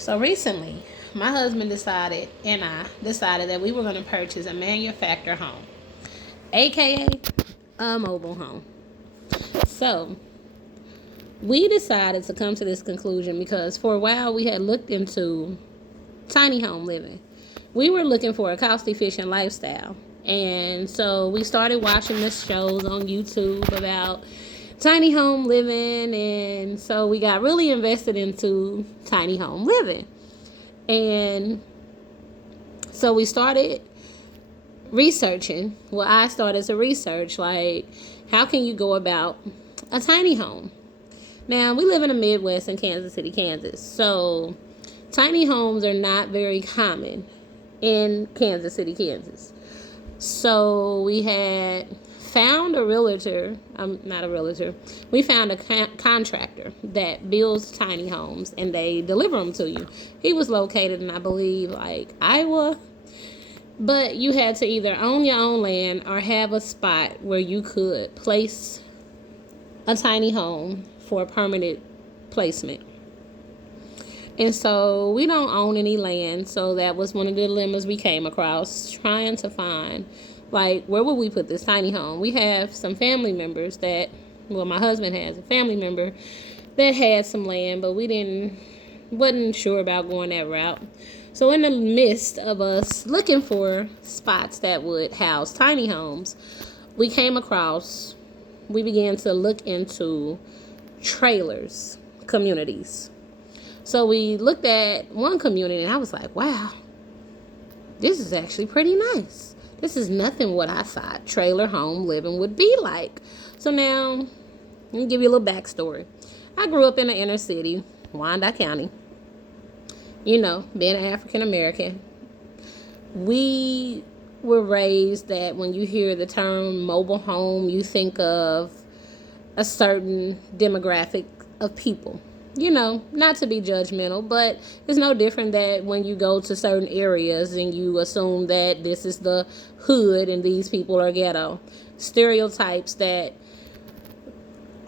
So recently, my husband decided and I decided that we were going to purchase a manufactured home, aka a mobile home. So we decided to come to this conclusion because for a while we had looked into tiny home living. We were looking for a cost efficient lifestyle. And so we started watching the shows on YouTube about tiny home living. And so we got really invested into tiny home living. And so we started researching. Well, I started to research, like, how can you go about a tiny home? Now, we live in the Midwest in Kansas City, Kansas. So tiny homes are not very common in Kansas City, Kansas. So we had found a realtor, not a realtor, we found a contractor that builds tiny homes and they deliver them to you. He was located in, I believe, like Iowa, but you had to either own your own land or have a spot where you could place a tiny home for permanent placement. And so we don't own any land, so that was one of the dilemmas we came across, trying to find, like, where would we put this tiny home? We have some family members that, well, my husband has a family member that had some land, but wasn't sure about going that route. So in the midst of us looking for spots that would house tiny homes, we began to look into trailers communities. So we looked at one community and I was like, wow, this is actually pretty nice. This is nothing what I thought trailer home living would be like. So now, let me give you a little backstory. I grew up in the inner city, Wyandotte County. You know, being an African American, we were raised that when you hear the term mobile home, you think of a certain demographic of people. You know, not to be judgmental, but it's no different that when you go to certain areas and you assume that this is the hood and these people are ghetto. Stereotypes that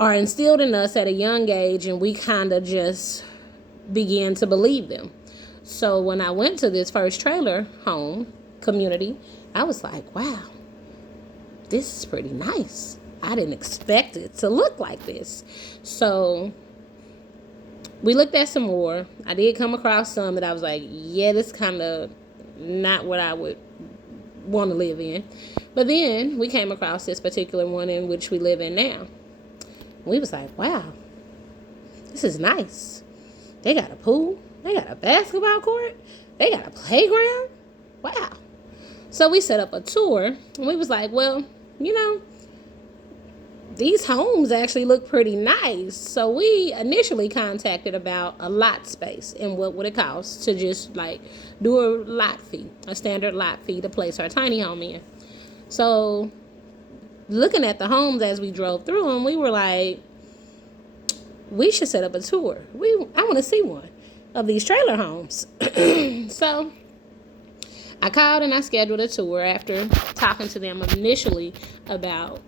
are instilled in us at a young age and we kind of just begin to believe them. So when I went to this first trailer home community, I was like, wow, this is pretty nice. I didn't expect it to look like this. So we looked at some more. I did come across some that I was like, yeah, this kind of not what I would want to live in. But then we came across this particular one in which we live in now. We was like, wow, this is nice. They got a pool. They got a basketball court. They got a playground. Wow. So we set up a tour and we was like, well, you know, these homes actually look pretty nice. So we initially contacted about a lot space and what would it cost to just like do a lot fee, a standard lot fee to place our tiny home in. So looking at the homes as we drove through them, we were like, we should set up a tour. I want to see one of these trailer homes. So I called and I scheduled a tour after talking to them initially about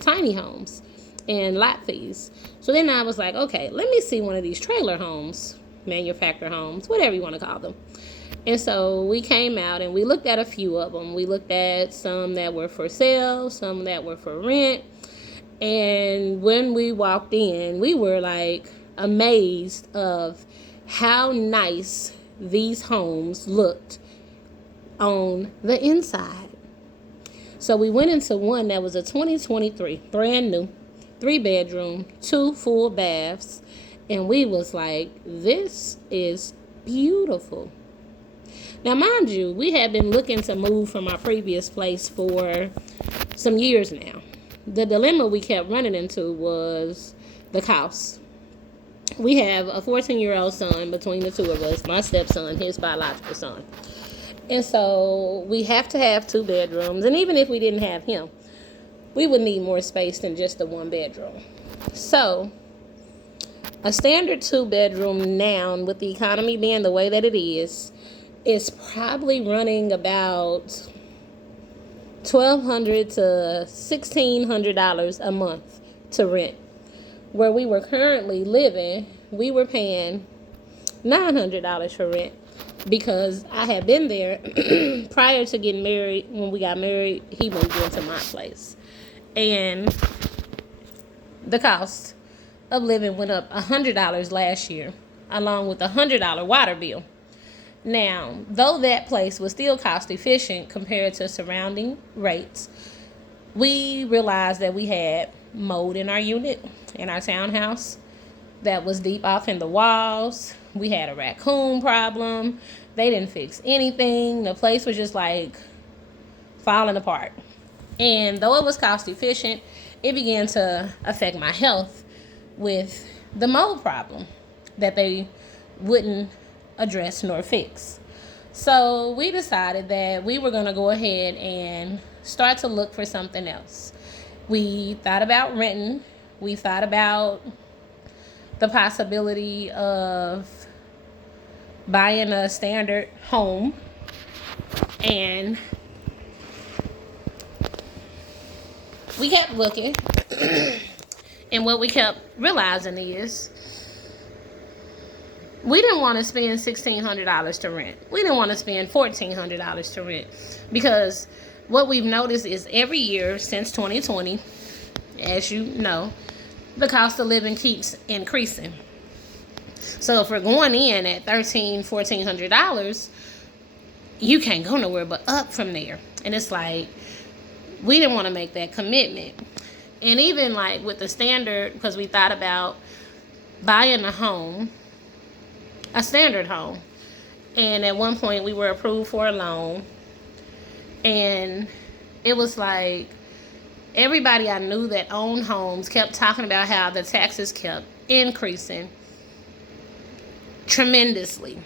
tiny homes and lot fees. So then I was like, okay, let me see one of these trailer homes, manufactured homes, whatever you want to call them. And so we came out and we looked at a few of them. We looked at some that were for sale, some that were for rent. And when we walked in, we were like amazed of how nice these homes looked on the inside. So we went into one that was a 2023, brand new, 3-bedroom, 2 full baths, and we was like, this is beautiful. Now, mind you, we had been looking to move from our previous place for some years now. The dilemma we kept running into was the cost. We have a 14-year-old son between the two of us, my stepson, his biological son. And so we have to have 2 bedrooms. And even if we didn't have him, we would need more space than just the 1 bedroom. So a standard 2 bedroom now, with the economy being the way that it is probably running about $1,200 to $1,600 a month to rent. Where we were currently living, we were paying $900 for rent, because I had been there prior to getting married. When we got married, he moved into my place. And the cost of living went up $100 last year, along with a $100 water bill. Now, though that place was still cost efficient compared to surrounding rates, we realized that we had mold in our unit, in our townhouse, that was deep off in the walls. We had a raccoon problem. They didn't fix anything. The place was just like falling apart. And though it was cost efficient, it began to affect my health with the mold problem that they wouldn't address nor fix. So we decided that we were going to go ahead and start to look for something else. We thought about renting. We thought about the possibility of buying a standard home. And we kept looking. And what we kept realizing is we didn't want to spend $1,600 to rent. We didn't want to spend $1,400 to rent, because what we've noticed is every year since 2020, as you know, the cost of living keeps increasing. So if we're going in at $1,300, $1,400, you can't go nowhere but up from there. And it's like, we didn't want to make that commitment. And even like with the standard, because we thought about buying a home, a standard home. And at one point we were approved for a loan. And it was like, everybody I knew that owned homes kept talking about how the taxes kept increasing tremendously.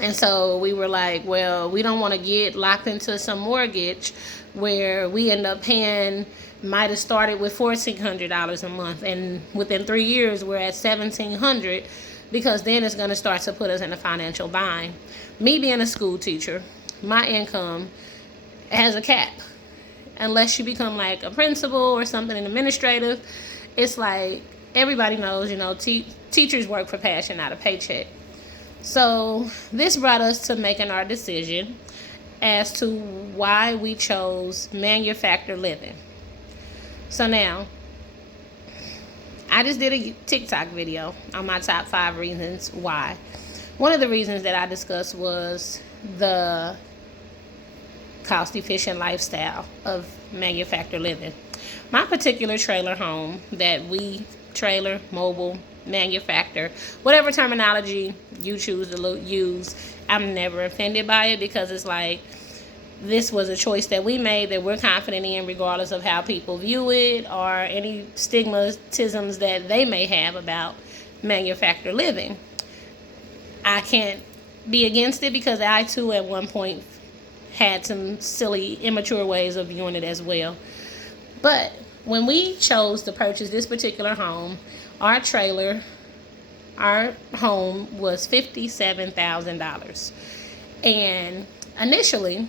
And so we were like, well, we don't want to get locked into some mortgage where we end up paying, might have started with $1,400 a month, and within 3 years we're at $1,700, because then it's going to start to put us in a financial bind. Me being a school teacher, my income has a cap. Unless you become like a principal or something in administrative, it's like everybody knows, teachers work for passion, not a paycheck. So this brought us to making our decision as to why we chose manufactured living. So now, I just did a TikTok video on my top 5 reasons why. One of the reasons that I discussed was the cost-efficient lifestyle of manufactured living. My particular trailer home that we trailer, mobile, manufacture, whatever terminology you choose to use, I'm never offended by it, because it's like, this was a choice that we made that we're confident in, regardless of how people view it or any stigmatisms that they may have about manufactured living. I can't be against it, because I too at one point had some silly, immature ways of viewing it as well. But when we chose to purchase this particular home, our home was $57,000. And initially,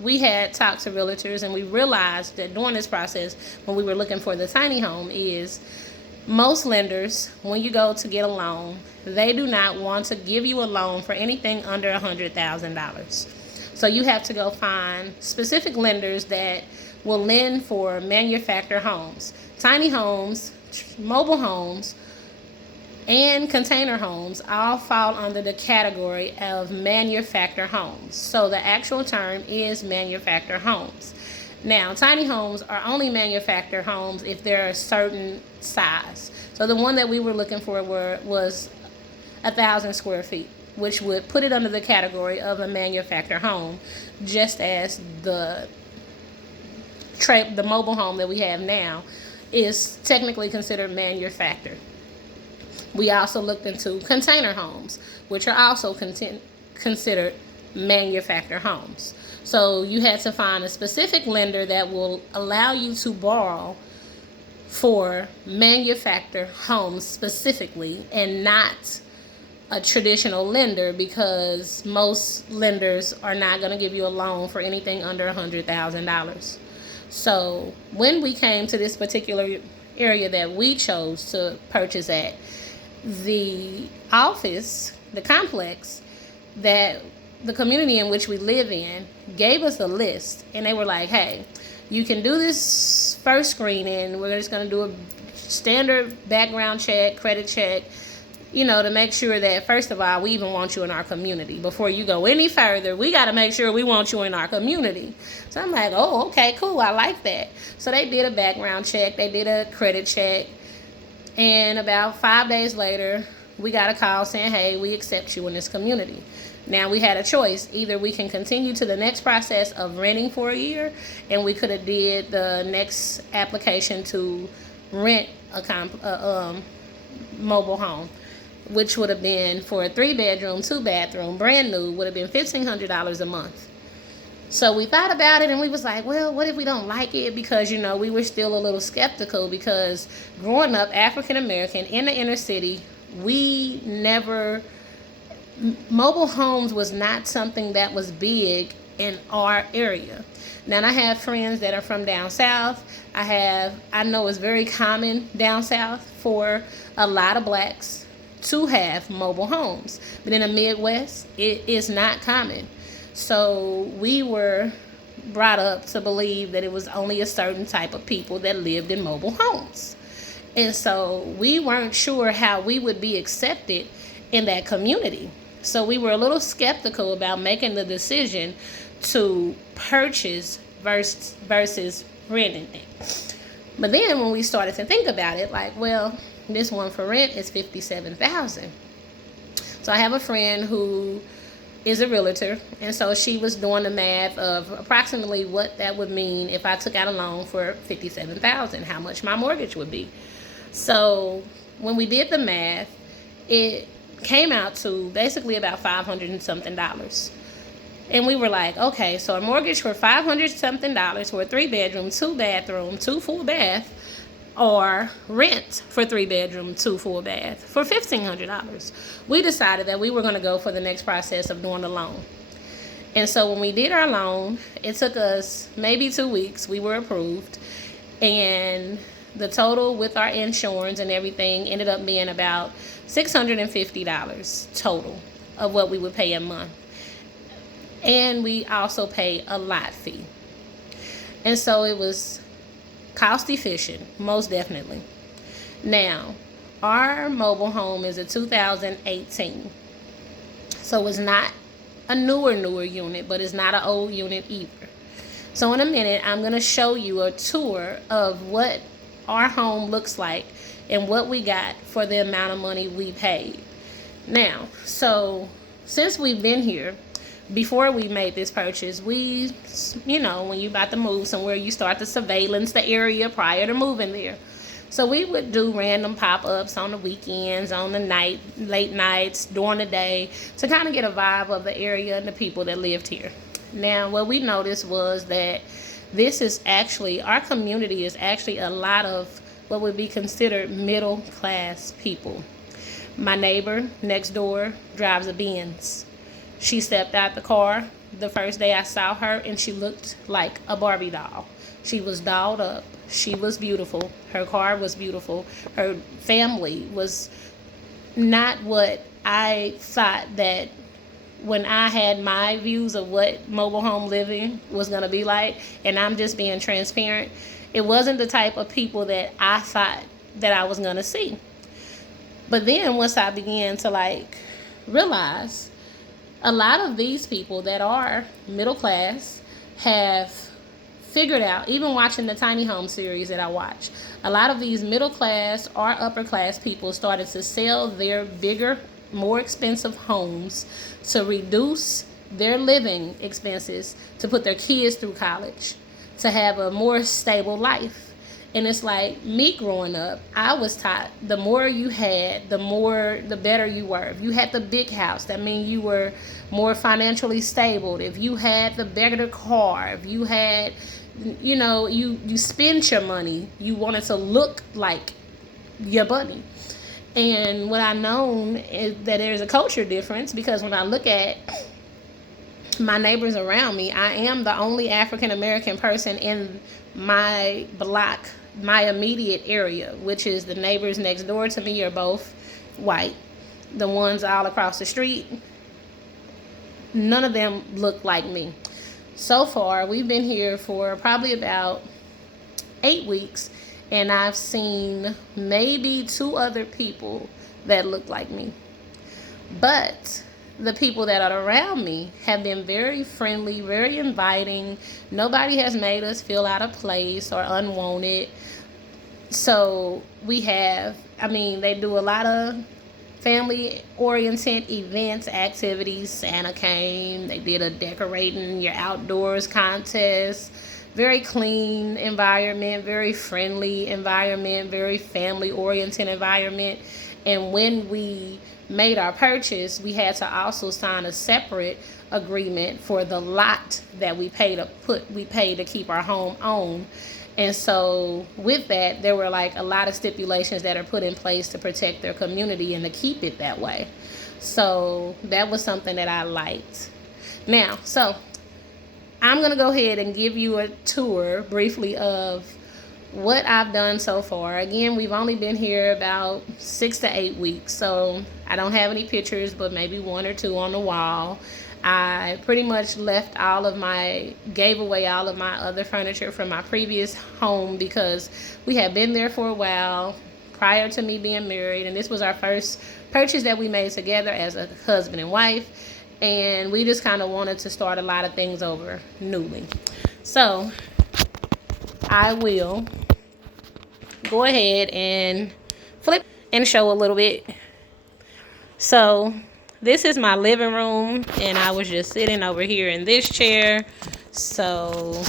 we had talked to realtors, and we realized that during this process, when we were looking for the tiny home, is most lenders, when you go to get a loan, they do not want to give you a loan for anything under $100,000. So you have to go find specific lenders that will lend for manufactured homes. Tiny homes, mobile homes, and container homes all fall under the category of manufactured homes. So the actual term is manufactured homes. Now, tiny homes are only manufactured homes if they're a certain size. So the one that we were looking for was 1,000 square feet, which would put it under the category of a manufactured home, just as the mobile home that we have now is technically considered manufactured. We also looked into container homes, which are also considered manufactured homes. So you had to find a specific lender that will allow you to borrow for manufactured homes specifically, and not a traditional lender, because most lenders are not going to give you a loan for anything under $100,000. So when we came to this particular area that we chose to purchase at, the office, the complex, that the community in which we live in gave us a list, and they were like, hey, you can do this first screening. We're just going to do a standard background check, credit check, to make sure that, first of all, we even want you in our community. Before you go any further, we got to make sure we want you in our community. So I'm like, oh, okay, cool. I like that. So they did a background check. They did a credit check. And about 5 days later, we got a call saying, hey, we accept you in this community. Now, we had a choice. Either we can continue to the next process of renting for a year, and we could have did the next application to rent a mobile home, which would have been for a 3-bedroom, 2-bathroom, brand new, would have been $1,500 a month. So we thought about it, and we was like, well, what if we don't like it? Because, we were still a little skeptical, because growing up African American in the inner city, mobile homes was not something that was big in our area. Now, I have friends that are from down south. I know it's very common down south for a lot of blacks to have mobile homes. But in the Midwest, it is not common. So we were brought up to believe that it was only a certain type of people that lived in mobile homes. And so we weren't sure how we would be accepted in that community. So we were a little skeptical about making the decision to purchase versus renting it. But then when we started to think about it, like, well, this one for rent is $57,000. So I have a friend who is a realtor, and so she was doing the math of approximately what that would mean if I took out a loan for $57,000, how much my mortgage would be. So when we did the math, it came out to basically about $500 and something. And we were like, okay, so a mortgage for $500 something for a 3-bedroom, 2-bathroom, 2 full bath, or rent for 3-bedroom, 2 full bath for $1,500. We decided that we were going to go for the next process of doing the loan. And so when we did our loan, it took us maybe 2 weeks. We were approved, and the total with our insurance and everything ended up being about $650 total of what we would pay a month. And we also pay a lot fee. And so it was cost efficient, most definitely. Now, our mobile home is a 2018. So it's not a newer unit, but it's not an old unit either. So in a minute, I'm going to show you a tour of what our home looks like and what we got for the amount of money we paid. Now, so since we've been here, before we made this purchase, when you about to move somewhere, you start to surveillance the area prior to moving there. So we would do random pop-ups on the weekends, on the late nights, during the day, to kind of get a vibe of the area and the people that lived here. Now, what we noticed was that our community is actually a lot of what would be considered middle-class people. My neighbor next door drives a Benz. She stepped out the car the first day I saw her, and she looked like a Barbie doll. She was dolled up. She was beautiful. Her car was beautiful. Her family was not what I thought that when I had my views of what mobile home living was going to be like, and I'm just being transparent, it wasn't the type of people that I thought that I was going to see. But then once I began to realize, a lot of these people that are middle class have figured out, even watching the Tiny Home series that I watch, a lot of these middle class or upper class people started to sell their bigger, more expensive homes to reduce their living expenses, to put their kids through college, to have a more stable life. And it's like me growing up, I was taught the more you had, the better you were. If you had the big house, that means you were more financially stable. If you had the better car, if you had, you spent your money, you wanted to look like your money. And what I've known is that there's a culture difference, because when I look at my neighbors around me, I am the only African American person in my block, my immediate area, which is the neighbors next door to me are both white. The ones all across the street, none of them look like me. So far, we've been here for probably about 8 weeks, and I've seen maybe 2 other people that look like me. But the people that are around me have been very friendly, very inviting. Nobody has made us feel out of place or unwanted. So they do a lot of family oriented events, activities. Santa came, they did a decorating your outdoors contest. Very clean environment, very friendly environment, very family oriented environment. And when we made our purchase, we had to also sign a separate agreement for the lot that we paid to keep our home owned. And so with that, there were like a lot of stipulations that are put in place to protect their community and to keep it that way. So that was something that I liked. Now, so I'm going to go ahead and give you a tour briefly of what I've done so far. Again, we've only been here about 6 to 8 weeks, so I don't have any pictures, but maybe 1 or 2 on the wall. I pretty much gave away all of my other furniture from my previous home because we had been there for a while prior to me being married, and this was our first purchase that we made together as a husband and wife, and we just kind of wanted to start a lot of things over newly. So I will go ahead and flip and show a little bit. So this is my living room, and I was just sitting over here in this chair. So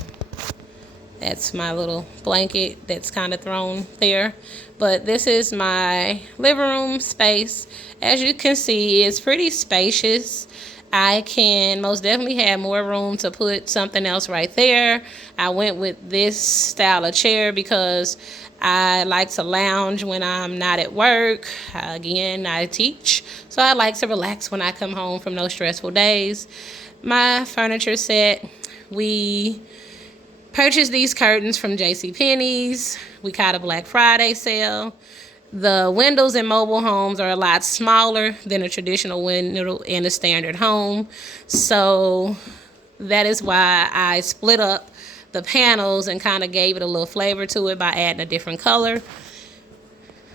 that's my little blanket that's kind of thrown there. But this is my living room space. As you can see, it's pretty spacious. I can most definitely have more room to put something else right there. I went with this style of chair because I like to lounge when I'm not at work. Again, I teach, so I like to relax when I come home from those stressful days. My furniture set, we purchased these curtains from JCPenney's. We caught a Black Friday sale. The windows in mobile homes are a lot smaller than a traditional window in a standard home. So that is why I split up the panels and kind of gave it a little flavor to it by adding a different color.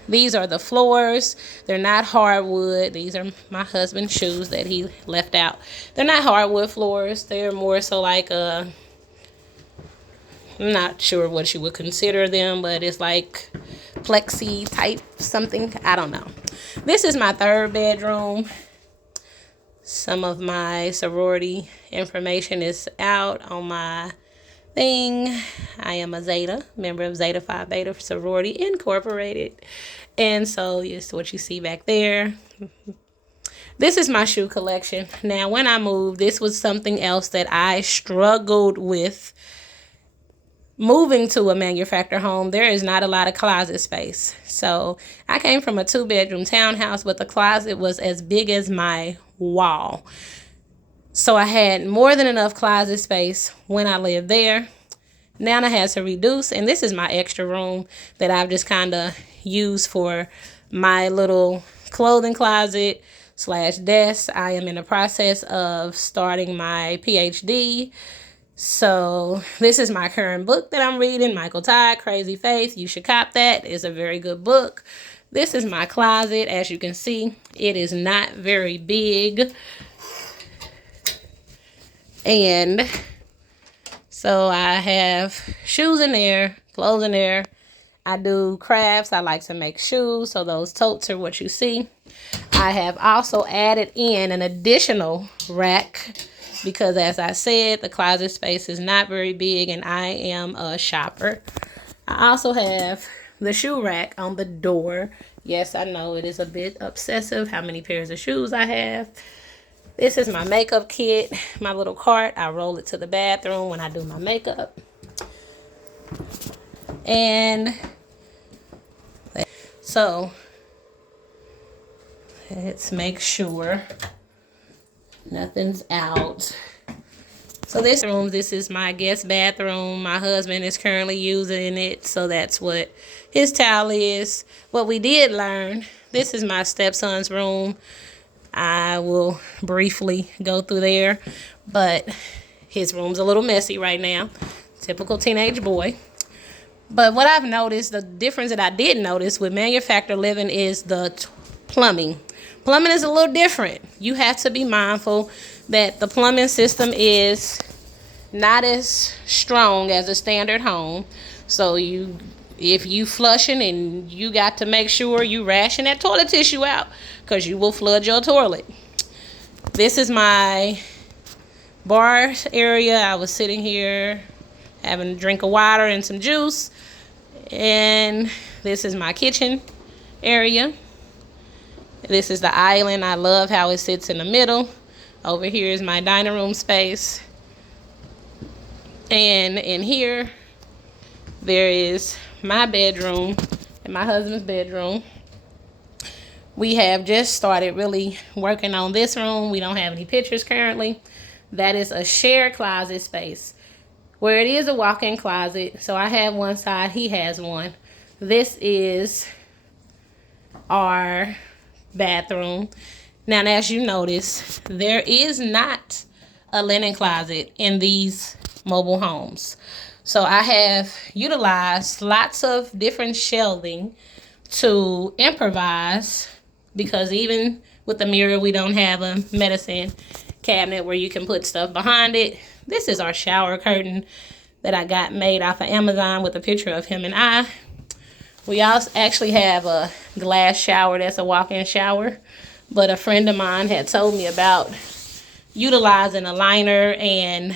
These are the floors. They're not hardwood. These are my husband's shoes that he left out. They're not hardwood floors. They're more so like I'm not sure what you would consider them, but it's like plexi type something. I don't know. This is my 3rd bedroom. Some of my sorority information is out on my thing. I am a Zeta, member of Zeta Phi Beta Sorority Incorporated. And so it's what you see back there. This is my shoe collection. Now, when I moved, this was something else that I struggled with. Moving to a manufactured home, there is not a lot of closet space. So I came from a 2-bedroom townhouse, but the closet was as big as my wall. So I had more than enough closet space when I lived there. Now I had to reduce, and this is my extra room that I've just kind of used for my little clothing closet / desk. I am in the process of starting my PhD. So this is my current book that I'm reading, Michael Todd, Crazy Faith. You should cop that. It's a very good book. This is my closet. As you can see, it is not very big. And so I have shoes in there, clothes in there. I do crafts. I like to make shoes. So those totes are what you see. I have also added in an additional rack because, as I said, the closet space is not very big and I am a shopper. I also have the shoe rack on the door. Yes, I know it is a bit obsessive how many pairs of shoes I have. This is my makeup kit, my little cart. I roll it to the bathroom when I do my makeup. And so let's make sure nothing's out. So this is my guest bathroom. My husband is currently using it, so that's what his towel is. What we did learn This is my stepson's room. I will briefly go through there, but his room's a little messy right now. Typical teenage boy. But what I've noticed, the difference that I did notice with manufactured living is the plumbing. Plumbing is a little different. You have to be mindful that the plumbing system is not as strong as a standard home. So if you flushing, and you got to make sure you ration that toilet tissue out, because you will flood your toilet. This is my bar area. I was sitting here having a drink of water and some juice. And this is my kitchen area. This is the island. I love how it sits in the middle. Over here is my dining room space. And in here, there is my bedroom and my husband's bedroom. We have just started really working on this room. We don't have any pictures currently. That is a shared closet space, where it is a walk-in closet. So I have one side, he has one. This is our bathroom. Now, as you notice, there is not a linen closet in these mobile homes. So I have utilized lots of different shelving to improvise, because even with the mirror, we don't have a medicine cabinet where you can put stuff behind it. This is our shower curtain that I got made off of Amazon with a picture of him and I. We also actually have a glass shower that's a walk-in shower, but a friend of mine had told me about utilizing a liner and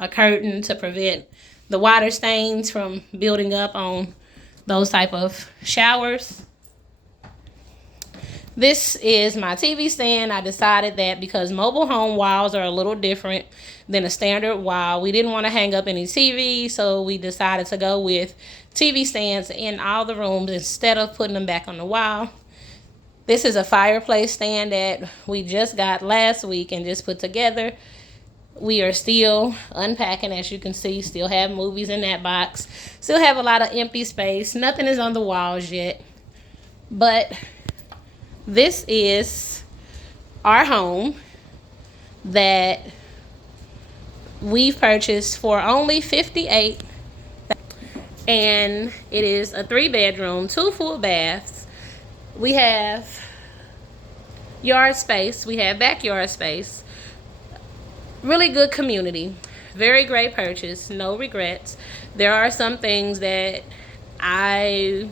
a curtain to prevent the water stains from building up on those type of showers. This is my TV stand. I decided that because mobile home walls are a little different than a standard wall, we didn't want to hang up any TV, so we decided to go with TV stands in all the rooms instead of putting them back on the wall. This is a fireplace stand that we just got last week and just put together. We are still unpacking, as you can see. Still have movies in that box. Still have a lot of empty space. Nothing is on the walls yet. But this is our home that we've purchased for only $58,000. And it is a 3-bedroom, 2 full baths. We have yard space. We have backyard space. Really good community. Very great purchase. No regrets. There are some things that I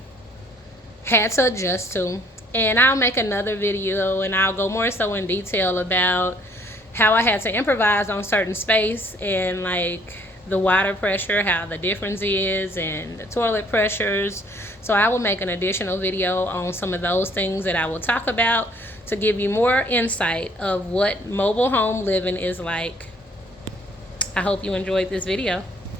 had to adjust to. And I'll make another video and I'll go more so in detail about how I had to improvise on certain space and like the water pressure, how the difference is, and the toilet pressures. So I will make an additional video on some of those things that I will talk about to give you more insight of what mobile home living is like. I hope you enjoyed this video.